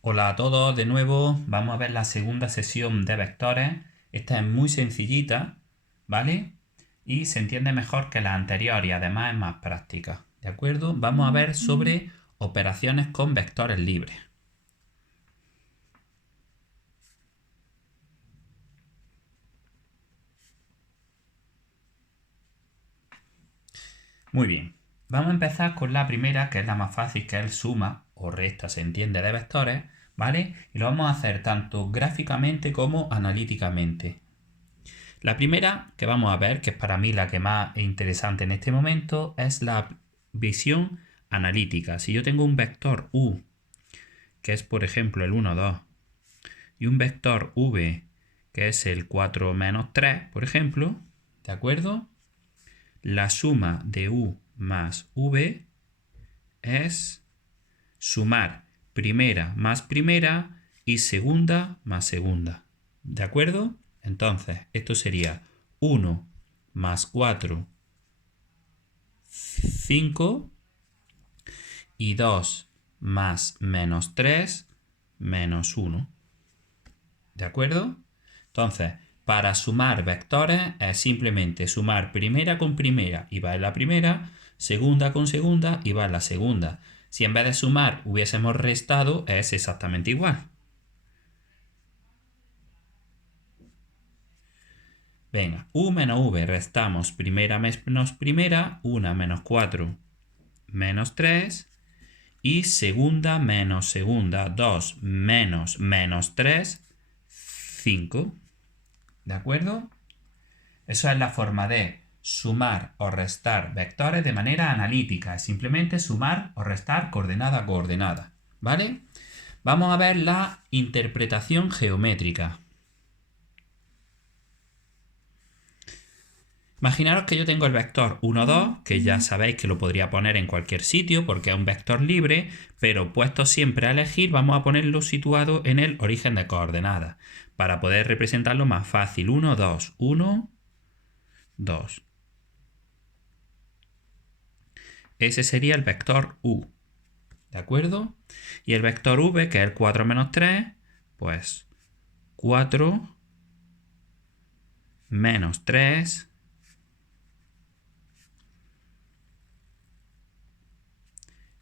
Hola a todos de nuevo, vamos a ver la segunda sesión de vectores. Esta es muy sencillita, ¿vale? Y se entiende mejor que la anterior y además es más práctica, ¿de acuerdo? Vamos a ver sobre operaciones con vectores libres. Muy bien, vamos a empezar con la primera, que es la más fácil, que es el suma o resta, se entiende, de vectores, ¿vale? Y lo vamos a hacer tanto gráficamente como analíticamente. La primera que vamos a ver, que es para mí la que más es interesante en este momento, es la visión analítica. Si yo tengo un vector u, que es por ejemplo el 1, 2, y un vector v, que es el 4 menos 3, por ejemplo, ¿de acuerdo? La suma de u más v es sumar primera más primera y segunda más segunda. ¿De acuerdo? Entonces, esto sería 1 más 4, 5, y 2 más menos 3, menos 1. ¿De acuerdo? Entonces, para sumar vectores es simplemente sumar primera con primera y va en la primera, segunda con segunda y va en la segunda. Si en vez de sumar hubiésemos restado, es exactamente igual. Venga, u menos v, restamos primera menos primera, 1 menos 4 menos 3, y segunda menos segunda, 2 menos menos 3, 5. ¿De acuerdo? Eso es la forma de sumar o restar vectores de manera analítica. Es simplemente sumar o restar coordenada a coordenada. ¿Vale? Vamos a ver la interpretación geométrica. Imaginaros que yo tengo el vector 1, 2, que ya sabéis que lo podría poner en cualquier sitio porque es un vector libre, pero puesto siempre a elegir, vamos a ponerlo situado en el origen de coordenadas para poder representarlo más fácil. 1, 2, 1, 2. Ese sería el vector u. ¿De acuerdo? Y el vector v, que es el 4 menos 3, pues 4 menos 3.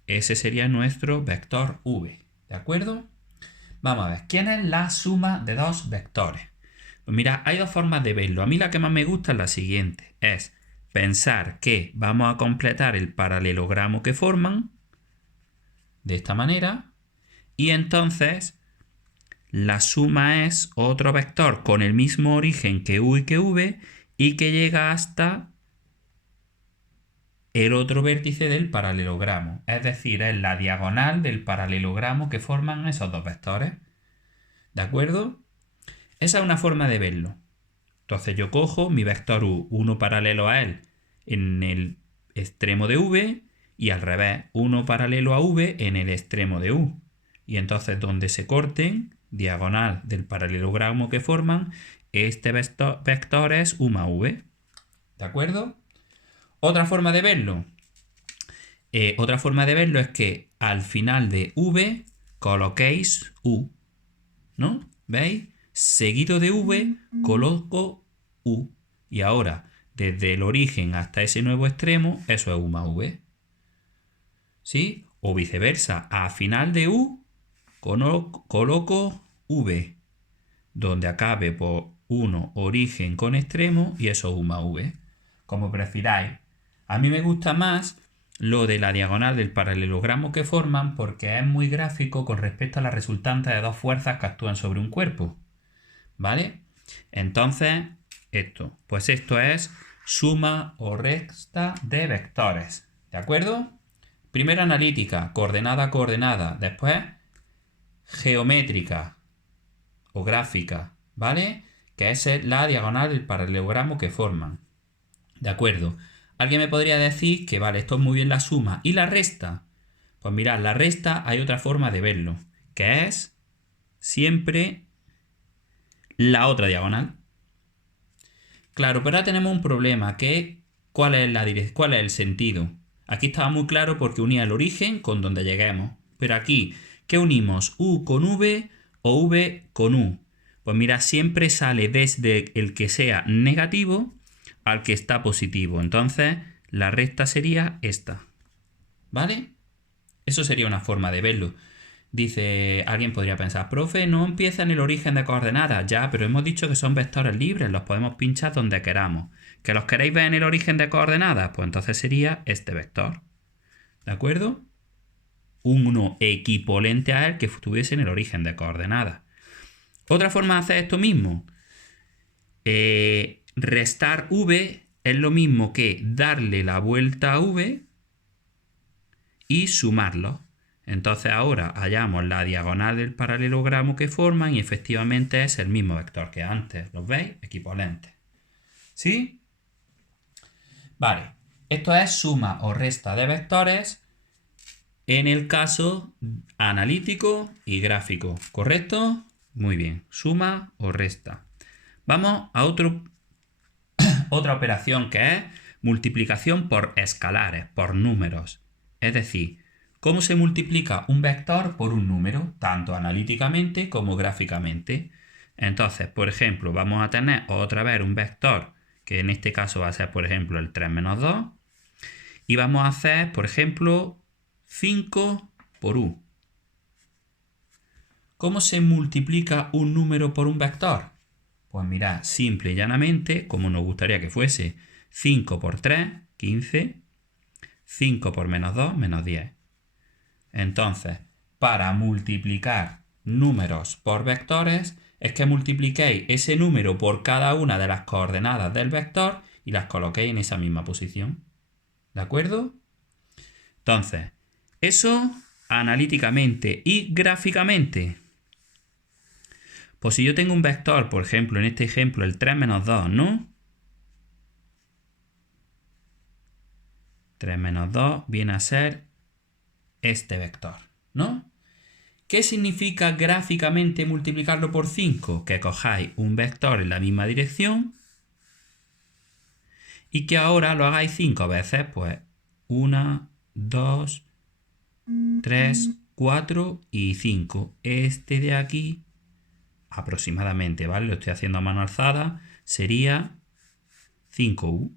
Ese sería nuestro vector v. ¿De acuerdo? Vamos a ver, ¿quién es la suma de dos vectores? Pues mira, hay dos formas de verlo. A mí la que más me gusta es la siguiente. Es pensar que vamos a completar el paralelogramo que forman de esta manera. Y entonces la suma es otro vector con el mismo origen que u y que v y que llega hasta el otro vértice del paralelogramo. Es decir, es la diagonal del paralelogramo que forman esos dos vectores. ¿De acuerdo? Esa es una forma de verlo. Entonces yo cojo mi vector u, uno paralelo a él en el extremo de v y al revés, uno paralelo a v en el extremo de u. Y entonces donde se corten, diagonal del paralelogramo que forman, este vector es u más v. ¿De acuerdo? Otra forma de verlo. Otra forma de verlo es que al final de v coloquéis u. ¿No? ¿Veis? Seguido de v coloco u. Y ahora, desde el origen hasta ese nuevo extremo, eso es u más v. ¿Sí? O viceversa, a final de u coloco v, donde acabe por 1 origen con extremo y eso es u más v. Como prefiráis. A mí me gusta más lo de la diagonal del paralelogramo que forman porque es muy gráfico con respecto a la resultante de dos fuerzas que actúan sobre un cuerpo. ¿Vale? Entonces, pues esto es suma o resta de vectores. ¿De acuerdo? Primero analítica, coordenada a coordenada. Después geométrica o gráfica, ¿vale? Que es la diagonal del paralelogramo que forman. ¿De acuerdo? Alguien me podría decir que, vale, esto es muy bien la suma. ¿Y la resta? Pues mirad, la resta hay otra forma de verlo, que es siempre la otra diagonal. Claro, pero ahora tenemos un problema, que es cuál es el sentido. Aquí estaba muy claro porque unía el origen con donde lleguemos. Pero aquí, ¿Qué unimos? ¿U con V o V con U? Pues mira, siempre sale desde el que sea negativo al que está positivo. Entonces, la recta sería esta. ¿Vale? Eso sería una forma de verlo. Dice, alguien podría pensar, profe, no empieza en el origen de coordenadas. Ya, pero hemos dicho que son vectores libres, los podemos pinchar donde queramos. ¿Que los queréis ver en el origen de coordenadas? Pues entonces sería este vector. ¿De acuerdo? Uno equivalente a él que estuviese en el origen de coordenadas. Otra forma de hacer esto mismo. Restar v es lo mismo que darle la vuelta a v y sumarlo. Entonces ahora hallamos la diagonal del paralelogramo que forman y efectivamente es el mismo vector que antes. ¿Los veis? Equivalentes. ¿Sí? Vale. Esto es suma o resta de vectores en el caso analítico y gráfico. ¿Correcto? Muy bien. Suma o resta. Vamos a otra operación que es multiplicación por escalares, por números. Es decir, ¿cómo se multiplica un vector por un número? Tanto analíticamente como gráficamente. Entonces, por ejemplo, vamos a tener otra vez un vector, que en este caso va a ser, por ejemplo, el 3 menos 2. Y vamos a hacer, por ejemplo, 5 por u. ¿Cómo se multiplica un número por un vector? Pues mirad, simple y llanamente, como nos gustaría que fuese, 5 por 3, 15, 5 por menos 2, menos 10. Entonces, para multiplicar números por vectores, es que multipliquéis ese número por cada una de las coordenadas del vector y las coloquéis en esa misma posición. ¿De acuerdo? Entonces, eso analíticamente y gráficamente. Pues si yo tengo un vector, por ejemplo, en este ejemplo, el 3 menos 2, ¿no? 3 menos 2 viene a ser este vector, ¿no? ¿Qué significa gráficamente multiplicarlo por 5? Que cojáis un vector en la misma dirección y que ahora lo hagáis 5 veces, pues 1, 2, 3, 4 y 5. Este de aquí, aproximadamente, ¿vale? Lo estoy haciendo a mano alzada, sería 5u,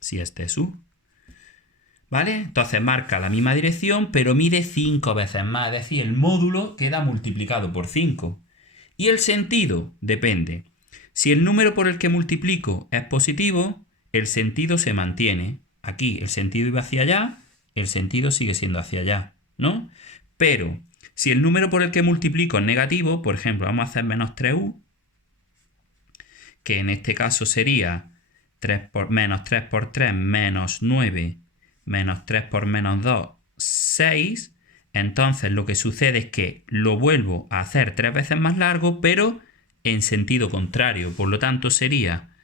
si este es u. ¿Vale? Entonces marca la misma dirección, pero mide 5 veces más, es decir, el módulo queda multiplicado por 5. Y el sentido depende. Si el número por el que multiplico es positivo, el sentido se mantiene. Aquí el sentido iba hacia allá, el sentido sigue siendo hacia allá, ¿no? Pero si el número por el que multiplico es negativo, por ejemplo, vamos a hacer menos 3u, que en este caso sería menos 3 por 3 menos 9 menos 3 por menos 2, 6. Entonces lo que sucede es que lo vuelvo a hacer 3 veces más largo, pero en sentido contrario. Por lo tanto sería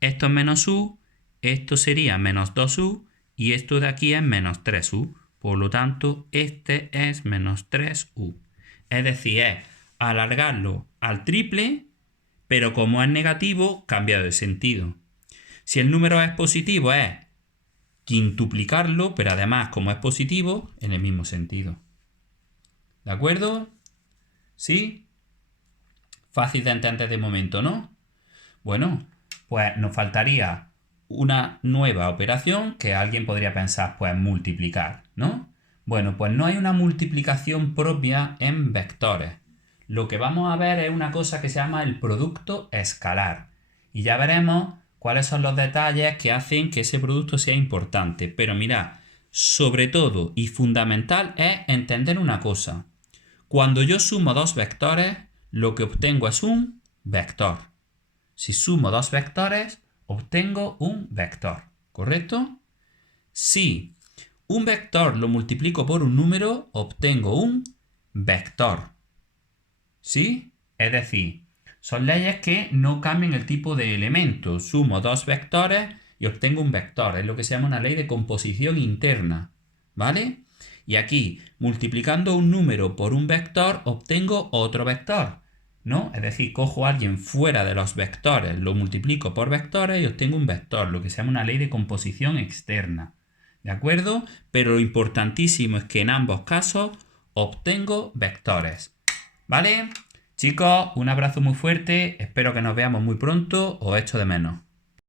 esto es menos u, esto sería menos 2u y esto de aquí es menos 3u. Por lo tanto, este es menos 3u. Es decir, es alargarlo al triple, pero como es negativo, cambia de sentido. Si el número es positivo, es quintuplicarlo, pero además, como es positivo, en el mismo sentido. ¿De acuerdo? ¿Sí? Fácil de entender de momento, ¿no? Bueno, pues nos faltaría una nueva operación que alguien podría pensar, pues multiplicar, ¿no? Bueno, pues no hay una multiplicación propia en vectores. Lo que vamos a ver es una cosa que se llama el producto escalar. Y ya veremos cuáles son los detalles que hacen que ese producto sea importante. Pero mirad, sobre todo y fundamental es entender una cosa. Cuando yo sumo dos vectores, lo que obtengo es un vector. Si sumo dos vectores, obtengo un vector. ¿Correcto? Si un vector lo multiplico por un número, obtengo un vector. ¿Sí? Es decir, son leyes que no cambian el tipo de elemento. Sumo dos vectores y obtengo un vector. Es lo que se llama una ley de composición interna. ¿Vale? Y aquí, multiplicando un número por un vector, obtengo otro vector, ¿no? Es decir, cojo a alguien fuera de los vectores, lo multiplico por vectores y obtengo un vector, lo que se llama una ley de composición externa. ¿De acuerdo? Pero lo importantísimo es que en ambos casos obtengo vectores. ¿Vale? Chicos, un abrazo muy fuerte. Espero que nos veamos muy pronto. Os echo de menos.